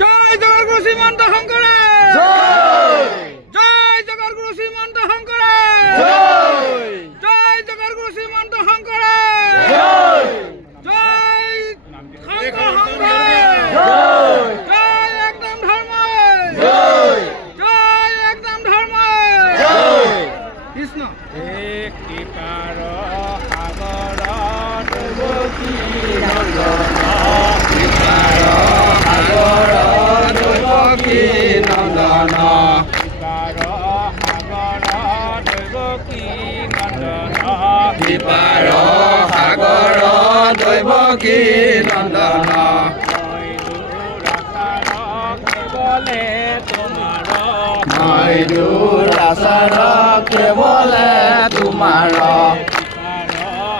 জয় জগৎগুৰু শ্ৰীমন্ত শঙ্কৰেৰ জয় জগৎগুৰু শ্ৰীমন্ত শঙ্কৰেৰ জয় জগৎগুৰু শ্ৰীমন্ত শঙ্কৰেৰ জয় শঙ্কৰ শঙ্কৰেৰ জয় একদম ধৰ্ম জয় একদম ধৰ্ম কৃষ্ণ সিপাৰ সাগৰ দৈৱকী নন্দন মই দুৰাচাৰ কেৱলে তোমাৰ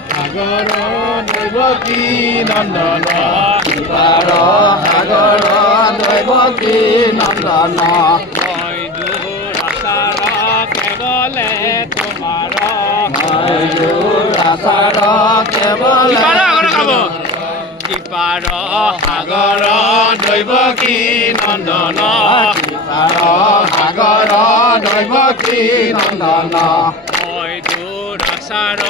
সাগৰ দৈৱকী নন্দন সিপাৰ সাগৰ দৈৱকী নন্দন মই দুৰাচাৰ কেৱলে তোমাৰ আচাৰ কেৱল সিপাৰ সাগৰ দৈৱকী নন্দন সিপাৰ সাগৰ দৈৱকী নন্দন মই দুৰাচাৰ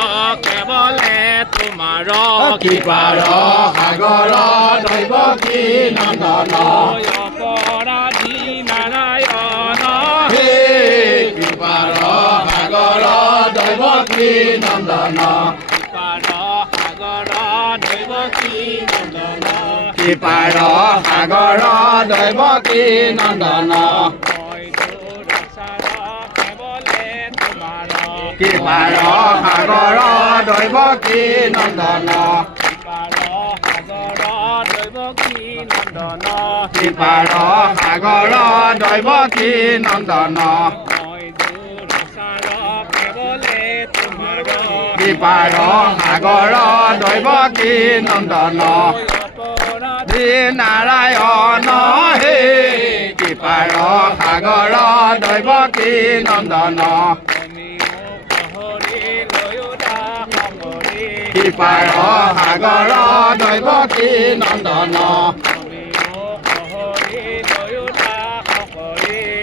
কেৱলে তোমাৰ সিপাৰ সাগৰ দৈৱকী নন্দন অপৰাধী নাৰায়ণ হে সিপাৰ সাগৰ দৈৱকী নন্দন সিপাৰ সাগৰ দৈৱকী নন্দন সিপাৰ সাগৰ দৈৱকী নন্দন মই দুৰাচাৰ কেৱলে তোমাৰ সিপাৰ সাগৰ দৈৱকী নন্দন সিপাৰ সাগৰ দৈৱকী নন্দন সিপাৰ সাগৰ দৈৱকী নন্দন সিপাৰ সাগৰ দৈৱকী নন্দন অপৰাধী নাৰায়ণ হে সিপাৰ সাগৰ দৈৱকী নন্দন সিপাৰ সাগৰ দৈৱকী নন্দন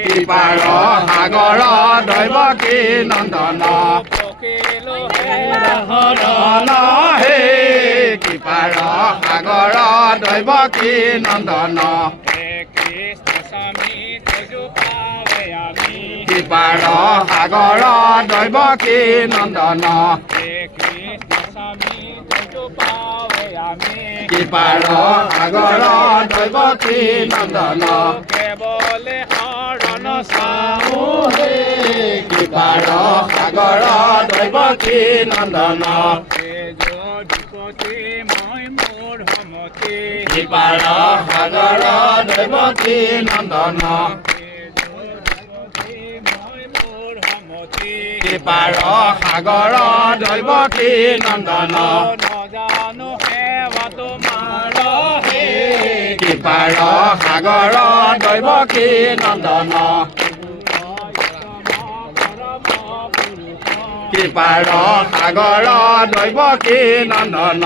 সিপাৰ সাগৰ দৈৱকী নন্দন হৰণ হে সিপাৰ সাগৰ দৈৱকী নন্দন সিপাৰ সাগৰ দৈৱকী নন্দন সিপাৰ সাগৰ দৈৱকী নন্দন কেৱলে শৰণ চাও হে সিপাৰ সাগৰ দৈৱকী নন্দন সিপাৰ সাগৰ দৈৱকী নন্দন সিপাৰ সাগৰ দৈৱকী নন্দন নজানো সেৱা তোমাৰ হে সিপাৰ সাগৰ দৈৱকী নন্দন সিপাৰ সাগৰ দৈৱকী নন্দন